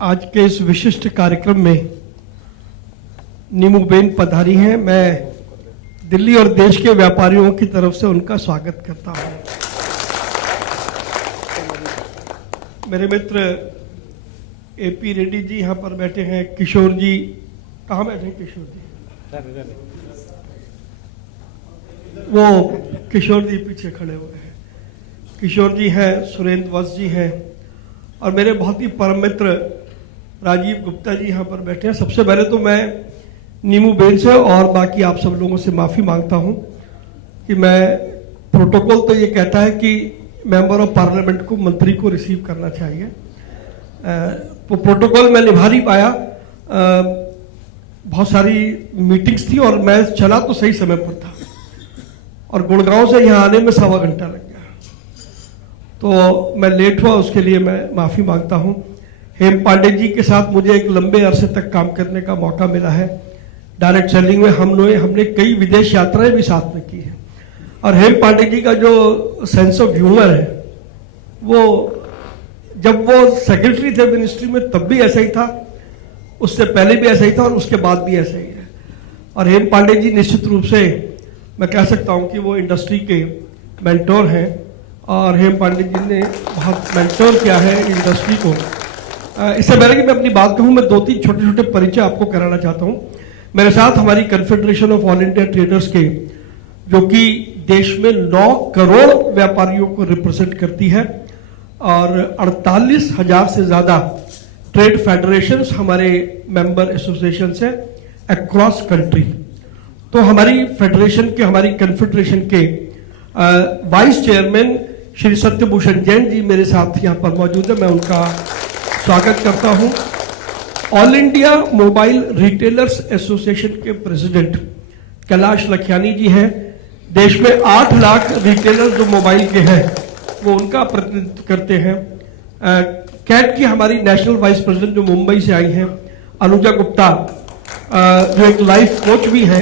आज के इस विशिष्ट कार्यक्रम में नीमूबेन पधारी हैं। मैं दिल्ली और देश के व्यापारियों की तरफ से उनका स्वागत करता हूं। मेरे मित्र एपी रेड्डी जी यहाँ पर बैठे हैं। किशोर जी कहाँ बैठे हैं? किशोर जी, वो किशोर जी पीछे खड़े हुए हैं। किशोर जी हैं, सुरेंद्र वत्स जी हैं और मेरे बहुत ही परम मित्र राजीव गुप्ता जी यहाँ पर बैठे हैं। सबसे पहले तो मैं नीमूबेन से और बाकी आप सब लोगों से माफी मांगता हूँ कि मैं प्रोटोकॉल तो ये कहता है कि मेंबर ऑफ पार्लियामेंट को मंत्री को रिसीव करना चाहिए, तो प्रोटोकॉल मैं निभा नहीं पाया। बहुत सारी मीटिंग्स थी और मैं चला तो सही समय पर था और गुड़गांव से यहाँ आने में 1.25 घंटा लग गया, तो मैं लेट हुआ, उसके लिए मैं माफी मांगता हूँ। हेम पांडे जी के साथ मुझे एक लंबे अरसे तक काम करने का मौका मिला है। डायरेक्ट सेलिंग में हमने कई विदेश यात्राएं भी साथ में की हैं और हेम पांडे जी का जो सेंस ऑफ ह्यूमर है वो जब वो सेक्रेटरी थे मिनिस्ट्री में तब भी ऐसा ही था, उससे पहले भी ऐसा ही था और उसके बाद भी ऐसा ही है। और हेम पांडे जी निश्चित रूप से मैं कह सकता हूं कि वो इंडस्ट्री के मेंटोर हैं और हेम पांडे जी ने बहुत मेंटोर किया है इंडस्ट्री को। इससे पहले कि मैं अपनी बात कहूं, मैं 2-3 छोटे-छोटे परिचय आपको कराना चाहता हूं। मेरे साथ हमारी confederation of all India traders के, जो कि देश में 9 करोड़ व्यापारियों को रिप्रेजेंट करती है और 48,000 से ज्यादा ट्रेड फेडरेशंस हमारे मेंबर एसोसिएशन है अक्रॉस कंट्री। तो हमारी फेडरेशन के, हमारी कन्फेडरेशन के वाइस चेयरमैन श्री सत्यभूषण जैन जी मेरे साथ यहाँ पर मौजूद है, मैं उनका स्वागत करता हूँ। All India mobile retailers association के प्रेसिडेंट कैलाश लखियानी जी हैं। देश में 8 लाख रिटेलर जो मोबाइल के हैं वो उनका प्रतिनिधित्व करते हैं। कैट की हमारी नेशनल वाइस प्रेसिडेंट जो मुंबई से आई हैं अनुजा गुप्ता, जो एक लाइफ कोच भी है,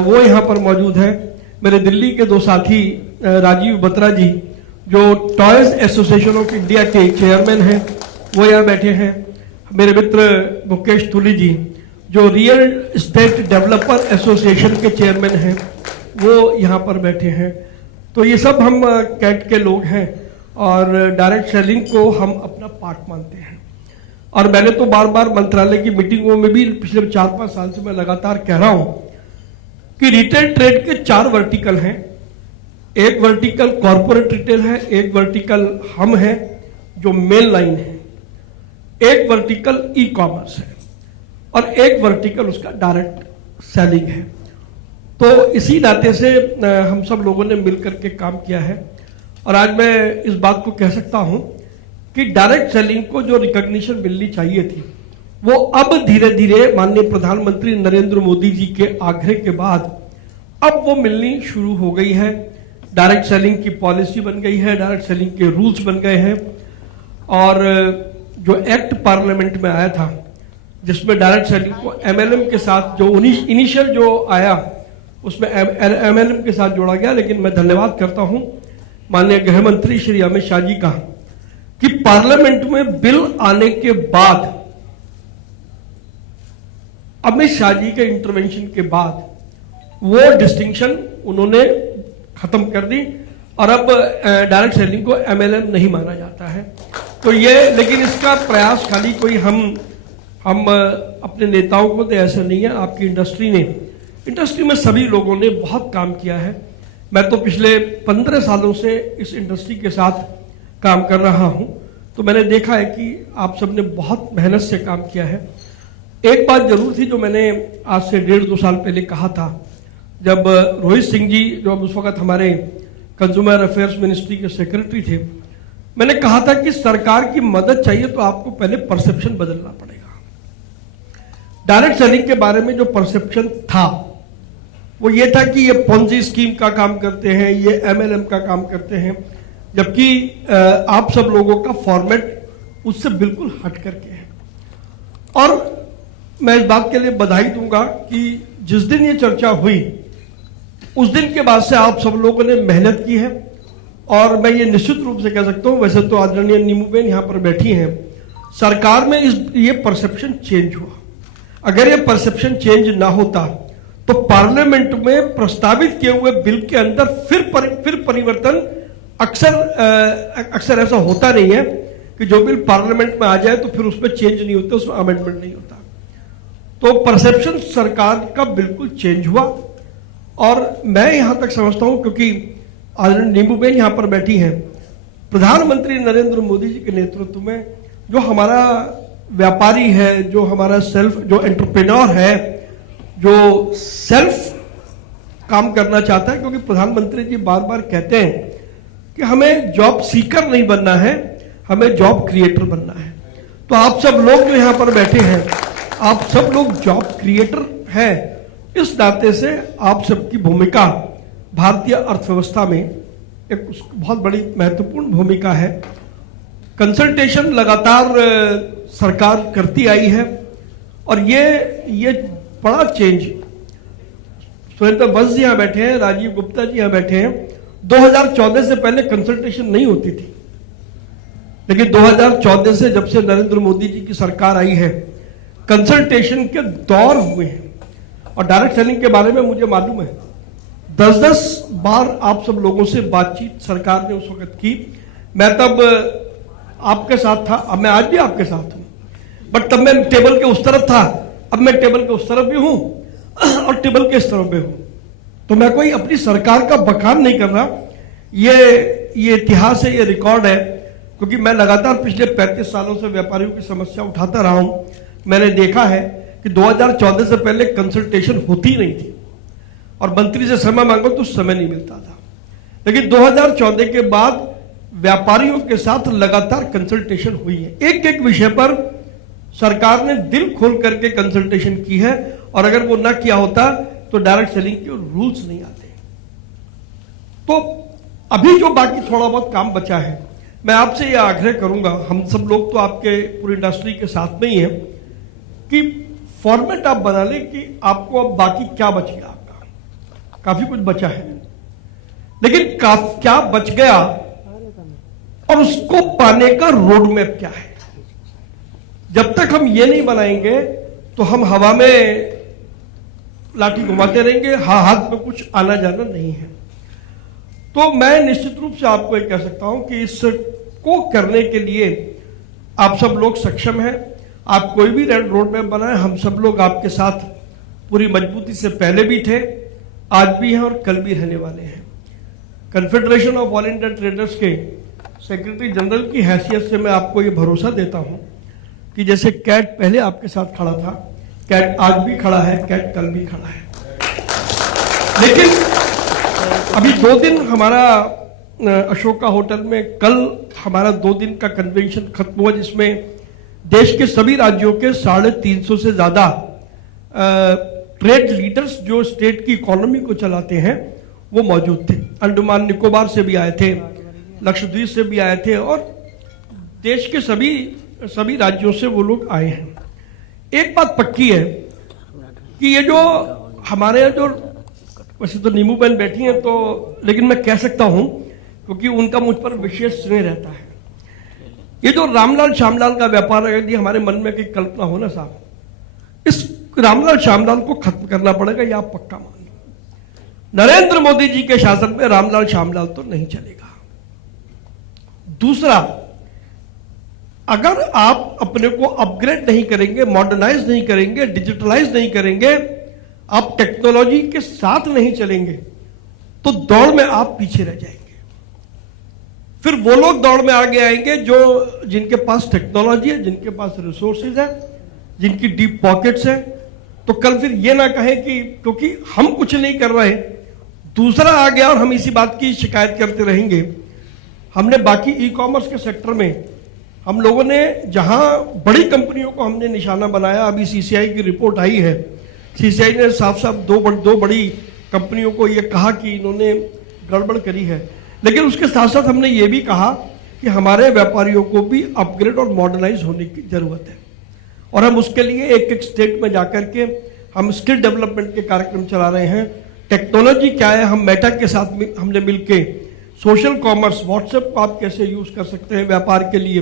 वो यहाँ पर मौजूद है। मेरे दिल्ली के 2 साथी राजीव बत्रा जी जो टॉयज एसोसिएशन ऑफ इंडिया के चेयरमैन हैं, वो यहाँ बैठे हैं। मेरे मित्र मुकेश तुली जी जो रियल एस्टेट डेवलपर एसोसिएशन के चेयरमैन हैं, वो यहाँ पर बैठे हैं। तो ये सब हम कैट के लोग हैं और डायरेक्ट सेलिंग को हम अपना पार्ट मानते हैं। और मैंने तो बार बार मंत्रालय की मीटिंगों में भी पिछले 4-5 साल से मैं लगातार कह रहा हूं कि रिटेल ट्रेड के 4 वर्टिकल हैं। एक वर्टिकल कॉर्पोरेट रिटेल है, एक वर्टिकल हम है जो मेन लाइन है, एक वर्टिकल ई कॉमर्स है और एक वर्टिकल उसका डायरेक्ट सेलिंग है। तो इसी नाते से हम सब लोगों ने मिलकर के काम किया है और आज मैं इस बात को कह सकता हूं कि डायरेक्ट सेलिंग को जो रिकॉग्निशन मिलनी चाहिए थी वो अब धीरे धीरे माननीय प्रधानमंत्री नरेंद्र मोदी जी के आग्रह के बाद अब वो मिलनी शुरू हो गई है। डायरेक्ट सेलिंग की पॉलिसी बन गई है, डायरेक्ट सेलिंग के रूल्स बन गए हैं और जो एक्ट पार्लियामेंट में आया था जिसमें डायरेक्ट सेलिंग को एमएलएम के साथ जो इनिशियल जो आया उसमें एमएलएम के साथ जोड़ा गया। लेकिन मैं धन्यवाद करता हूं माननीय गृह मंत्री श्री अमित शाह जी का कि पार्लियामेंट में बिल आने के बाद, अमित शाह जी के इंटरवेंशन के बाद वो डिस्टिंक्शन उन्होंने खत्म कर दी और अब डायरेक्ट सेलिंग को एमएलएम नहीं माना जाता है। तो ये, लेकिन इसका प्रयास खाली कोई हम अपने नेताओं को तो ऐसा नहीं है, आपकी इंडस्ट्री में सभी लोगों ने बहुत काम किया है। मैं तो पिछले 15 सालों से इस इंडस्ट्री के साथ काम कर रहा हूं, तो मैंने देखा है कि आप सबने बहुत मेहनत से काम किया है। एक बात जरूर थी जो मैंने आज से 1.5-2 साल पहले कहा था, जब रोहित सिंह जी जो अब उस वक्त हमारे कंज्यूमर अफेयर्स मिनिस्ट्री के सेक्रेटरी थे, मैंने कहा था कि सरकार की मदद चाहिए तो आपको पहले परसेप्शन बदलना पड़ेगा। डायरेक्ट सेलिंग के बारे में जो परसेप्शन था वो ये था कि ये पोंजी स्कीम का काम करते हैं, ये एमएलएम का काम करते हैं, जबकि आप सब लोगों का फॉर्मेट उससे बिल्कुल हट करके है। और मैं इस बात के लिए बधाई दूंगा कि जिस दिन ये चर्चा हुई उस दिन के बाद से आप सब लोगों ने मेहनत की है और मैं ये निश्चित रूप से कह सकता हूं, वैसे तो आदरणीय नीमूबेन यहां पर बैठी हैं, सरकार में ये परसेप्शन चेंज हुआ। अगर ये परसेप्शन चेंज ना होता तो पार्लियामेंट में प्रस्तावित किए हुए बिल के अंदर फिर परिवर्तन अक्सर ऐसा होता नहीं है कि जो बिल पार्लियामेंट में आ जाए तो फिर उसमें चेंज नहीं होता, उसमें अमेंडमेंट नहीं होता। तो परसेप्शन सरकार का बिल्कुल चेंज हुआ। और मैं यहां तक समझता हूं, क्योंकि आदरणीय नींबूबेन यहां पर बैठी हैं, प्रधानमंत्री नरेंद्र मोदी जी के नेतृत्व में जो हमारा व्यापारी है, जो हमारा जो एंटरप्रेन्योर है, जो सेल्फ काम करना चाहता है, क्योंकि प्रधानमंत्री जी बार बार कहते हैं कि हमें जॉब सीकर नहीं बनना है, हमें जॉब क्रिएटर बनना है। तो आप सब लोग जो यहां पर बैठे हैं, आप सब लोग जॉब क्रिएटर हैं। इस नाते से आप सबकी भूमिका भारतीय अर्थव्यवस्था में एक बहुत बड़ी महत्वपूर्ण भूमिका है। कंसल्टेशन लगातार सरकार करती आई है और ये बड़ा चेंज, सुरेंद्र वंश जी यहां बैठे हैं, राजीव गुप्ता जी यहां बैठे हैं, 2014 से पहले कंसल्टेशन नहीं होती थी, लेकिन 2014 से जब से नरेंद्र मोदी जी की सरकार आई है, कंसल्टेशन के दौर हुए हैं। और डायरेक्ट सेलिंग के बारे में मुझे मालूम है 10-10 बार आप सब लोगों से बातचीत सरकार ने उस वक्त की। मैं तब आपके साथ था, अब मैं आज भी आपके साथ हूं, बट तब मैं टेबल के उस तरफ था, अब मैं टेबल के उस तरफ भी हूं और टेबल के इस तरफ भी हूं। तो मैं कोई अपनी सरकार का बखान नहीं कर रहा, ये इतिहास है, ये रिकॉर्ड है, क्योंकि मैं लगातार पिछले 35 सालों से व्यापारियों की समस्या उठाता रहा हूं। मैंने देखा है कि 2014 से पहले कंसल्टेशन होती नहीं थी और मंत्री से समय मांगो तो समय नहीं मिलता था, लेकिन 2014 के बाद व्यापारियों के साथ लगातार कंसल्टेशन हुई है। एक एक विषय पर सरकार ने दिल खोल करके कंसल्टेशन की है, और अगर वो ना किया होता तो डायरेक्ट सेलिंग के रूल्स नहीं आते। तो अभी जो बाकी थोड़ा बहुत काम बचा है, मैं आपसे यह आग्रह करूंगा, हम सब लोग तो आपके पूरी इंडस्ट्री के साथ में ही है, कि फॉर्मेट आप बना लें कि आपको अब बाकी क्या बच गया। आपका काफी कुछ बचा है, लेकिन क्या बच गया और उसको पाने का रोड मैप क्या है। जब तक हम ये नहीं बनाएंगे तो हम हवा में लाठी घुमाते रहेंगे, हाथ में कुछ आना जाना नहीं है। तो मैं निश्चित रूप से आपको ये कह सकता हूं कि इसको करने के लिए आप सब लोग सक्षम हैं। आप कोई भी रोड मैप बनाए, हम सब लोग आपके साथ पूरी मजबूती से पहले भी थे, आज भी हैं और कल भी रहने वाले हैं। Confederation of all India traders के सेक्रेटरी जनरल की हैसियत से मैं आपको ये भरोसा देता हूं कि जैसे कैट पहले आपके साथ खड़ा था, कैट आज भी खड़ा है, कैट कल भी खड़ा है। लेकिन अभी 2 दिन हमारा अशोका होटल में, कल हमारा 2 दिन का कन्वेंशन खत्म हुआ, जिसमें देश के सभी राज्यों के 350 से ज्यादा ट्रेड लीडर्स जो स्टेट की इकोनॉमी को चलाते हैं वो मौजूद थे। अंडमान निकोबार से भी आए थे, लक्षद्वीप से भी आए थे, और देश के सभी राज्यों से वो लोग आए हैं। एक बात पक्की है कि ये जो हमारे जो, वैसे तो नींबूबेन बैठी हैं तो, लेकिन मैं कह सकता हूं क्योंकि उनका मुझ पर विशेष स्नेह रहता है, ये जो रामलाल श्यामलाल का व्यापार है, यदि हमारे मन में कोई कल्पना हो ना साहब, इस रामलाल श्यामलाल को खत्म करना पड़ेगा, यह आप पक्का मान लो। नरेंद्र मोदी जी के शासन में रामलाल श्यामलाल तो नहीं चलेगा। दूसरा, अगर आप अपने को अपग्रेड नहीं करेंगे, मॉडर्नाइज नहीं करेंगे, डिजिटलाइज नहीं करेंगे, आप टेक्नोलॉजी के साथ नहीं चलेंगे, तो दौड़ में आप पीछे रह जाएंगे। फिर वो लोग दौड़ में आगे आएंगे जो जिनके पास टेक्नोलॉजी है, जिनके पास रिसोर्सेज है, जिनकी डीप पॉकेट्स है। तो कल फिर ये ना कहें कि क्योंकि हम कुछ नहीं कर रहे, दूसरा आ गया और हम इसी बात की शिकायत करते रहेंगे। हमने बाकी ई कॉमर्स के सेक्टर में हम लोगों ने जहां बड़ी कंपनियों को हमने निशाना बनाया, अभी सीसीआई की रिपोर्ट आई है, सीसीआई ने साफ साफ दो बड़ी कंपनियों को यह कहा कि इन्होंने गड़बड़ करी है, लेकिन उसके साथ साथ हमने ये भी कहा कि हमारे व्यापारियों को भी अपग्रेड और मॉडर्नाइज होने की जरूरत है, और हम उसके लिए एक एक स्टेट में जाकर के हम स्किल डेवलपमेंट के कार्यक्रम चला रहे हैं। टेक्नोलॉजी क्या है, हम मेटा के साथ हमने मिलके सोशल कॉमर्स, व्हाट्सएप को आप कैसे यूज कर सकते हैं व्यापार के लिए,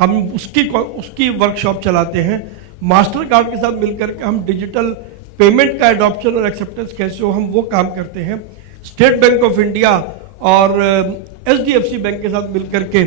हम उसकी वर्कशॉप चलाते हैं। मास्टर कार्ड के साथ मिलकर के हम डिजिटल पेमेंट का एडॉप्शन और एक्सेप्टेंस कैसे हो, हम वो काम करते हैं। स्टेट बैंक ऑफ इंडिया और HDFC बैंक के साथ मिलकर के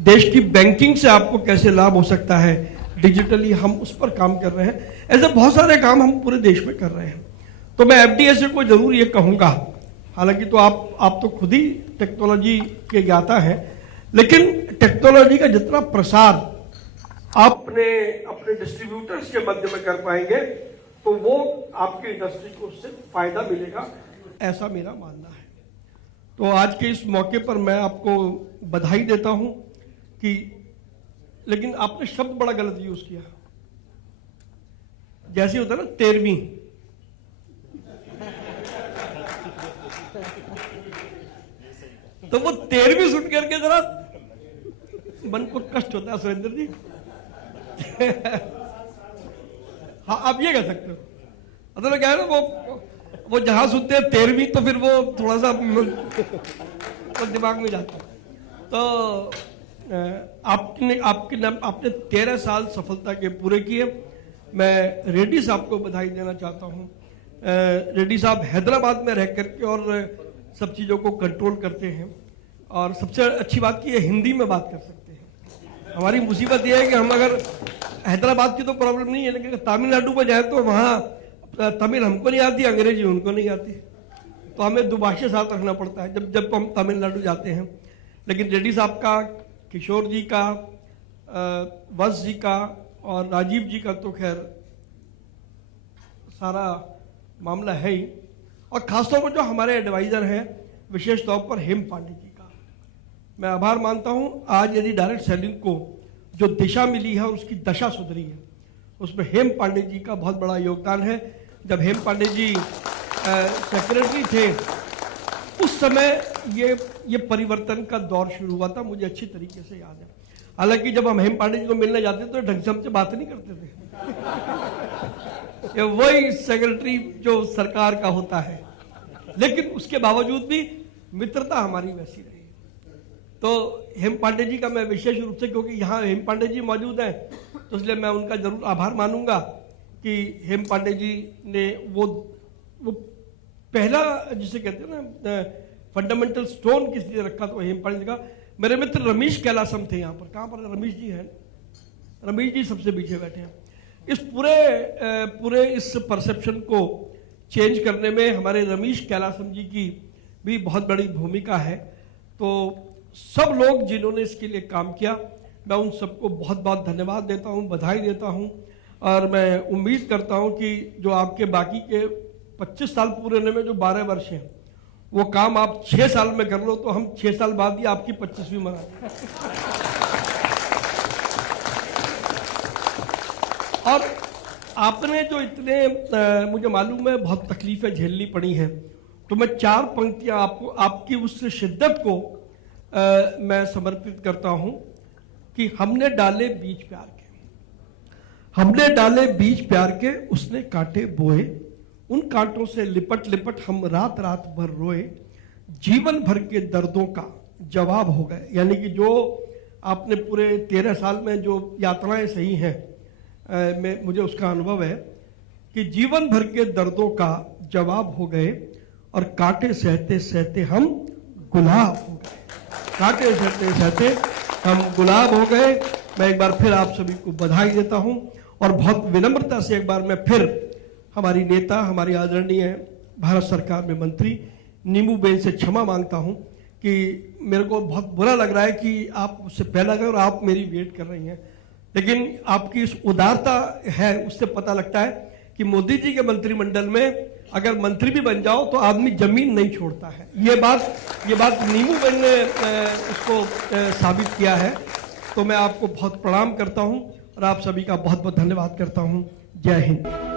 देश की बैंकिंग से आपको कैसे लाभ हो सकता है डिजिटली, हम उस पर काम कर रहे हैं। ऐसे बहुत सारे काम हम पूरे देश में कर रहे हैं। तो मैं FDSA को जरूर ये कहूंगा, हालांकि तो आप तो खुद ही टेक्नोलॉजी के ज्ञाता हैं, लेकिन टेक्नोलॉजी का जितना प्रसार आप अपने डिस्ट्रीब्यूटर्स के मध्य में कर पाएंगे तो वो आपकी इंडस्ट्री को उससे फायदा मिलेगा, ऐसा मेरा मानना है। तो आज के इस मौके पर मैं आपको बधाई देता हूं कि, लेकिन आपने शब्द बड़ा गलत यूज किया। जैसे होता है ना 13वीं, तो वो 13वीं सुन करके जरा मन को कष्ट होता है सुरेंद्र जी। हाँ, आप ये कह सकते हो। मतलब क्या है ना, वो जहां सुनते हैं 13वीं तो फिर वो थोड़ा सा तो दिमाग में जाता है। तो आपने 13 साल सफलता के पूरे किए। मैं रेड्डी साहब को बधाई देना चाहता हूं। रेड्डी साहब हैदराबाद में रह करके और सब चीजों को कंट्रोल करते हैं, और सबसे अच्छी बात की हिंदी में बात कर सकते हैं। हमारी मुसीबत यह है कि हम अगर हैदराबाद की तो प्रॉब्लम नहीं है, लेकिन तमिलनाडु में जाए तो वहां तमिल हमको नहीं आती, अंग्रेजी उनको नहीं आती, तो हमें दुभाषी साथ रखना पड़ता है जब हम तमिलनाडु जाते हैं। लेकिन रेड्डी साहब का, किशोर जी का, वत्स जी का और राजीव जी का तो खैर सारा मामला है ही, और खासतौर पर जो हमारे एडवाइजर हैं, विशेष तौर पर हेम पांडे जी का मैं आभार मानता हूं। आज यदि डायरेक्ट सेलिंग को जो दिशा मिली है और उसकी दशा सुधरी है, उसमें हेम पांडे जी का बहुत बड़ा योगदान है। जब हेम पांडे जी सेक्रेटरी थे उस समय ये परिवर्तन का दौर शुरू हुआ था, मुझे अच्छी तरीके से याद है। हालांकि जब हम हेम पांडे जी को मिलने जाते तो ढंग से हमसे बात नहीं करते थे। ये वही सेक्रेटरी जो सरकार का होता है, लेकिन उसके बावजूद भी मित्रता हमारी वैसी रही। तो हेम पांडे जी का मैं विशेष रूप से, क्योंकि यहाँ हेम पांडे जी मौजूद हैं, तो इसलिए मैं उनका जरूर आभार मानूंगा कि हेम पांडे जी ने वो पहला जिसे कहते हैं ना फंडामेंटल स्टोन किस लिए रखा, तो हेम पांडे जी का। मेरे मित्र रमेश कैलासम थे यहाँ पर, कहाँ पर रमेश जी हैं? रमेश जी सबसे पीछे बैठे हैं। इस पूरे इस परसेप्शन को चेंज करने में हमारे रमेश कैलासम जी की भी बहुत बड़ी भूमिका है। तो सब लोग जिन्होंने इसके लिए काम किया, मैं उन सबको बहुत बहुत धन्यवाद देता हूं, बधाई देता हूं, और मैं उम्मीद करता हूं कि जो आपके बाकी के 25 साल पूरे होने में जो 12 वर्ष हैं, वो काम आप 6 साल में कर लो, तो हम 6 साल बाद ही आपकी 25वीं मना दें। और आपने जो इतने मुझे मालूम है बहुत तकलीफें झेलनी पड़ी हैं, तो मैं 4 पंक्तियां आपको आपकी उस शिद्दत को मैं समर्पित करता हूं कि हमने डाले बीज प्यार के, हमने डाले बीज प्यार के, उसने कांटे बोए, उन कांटों से लिपट लिपट हम रात रात भर रोए, जीवन भर के दर्दों का जवाब हो गए। यानी कि जो आपने पूरे 13 साल में जो यात्राएं सही हैं, मुझे उसका अनुभव है कि जीवन भर के दर्दों का जवाब हो गए, और कांटे सहते सहते हम गुलाब हो गए, कांटे सहते सहते हम गुलाब हो गए। मैं एक बार फिर आप सभी को बधाई देता हूं, और बहुत विनम्रता से एक बार मैं फिर हमारी नेता, हमारी आदरणीय भारत सरकार में मंत्री नीमू बेन से क्षमा मांगता हूं कि मेरे को बहुत बुरा लग रहा है कि आप उससे पहले गए और आप मेरी वेट कर रही हैं, लेकिन आपकी इस उदारता है, उससे पता लगता है कि मोदी जी के मंत्रिमंडल में अगर मंत्री भी बन जाओ तो आदमी जमीन नहीं छोड़ता है। ये बात नीमू बेन ने उसको साबित किया है। तो मैं आपको बहुत प्रणाम करता हूं और आप सभी का बहुत बहुत धन्यवाद करता हूं। जय हिंद।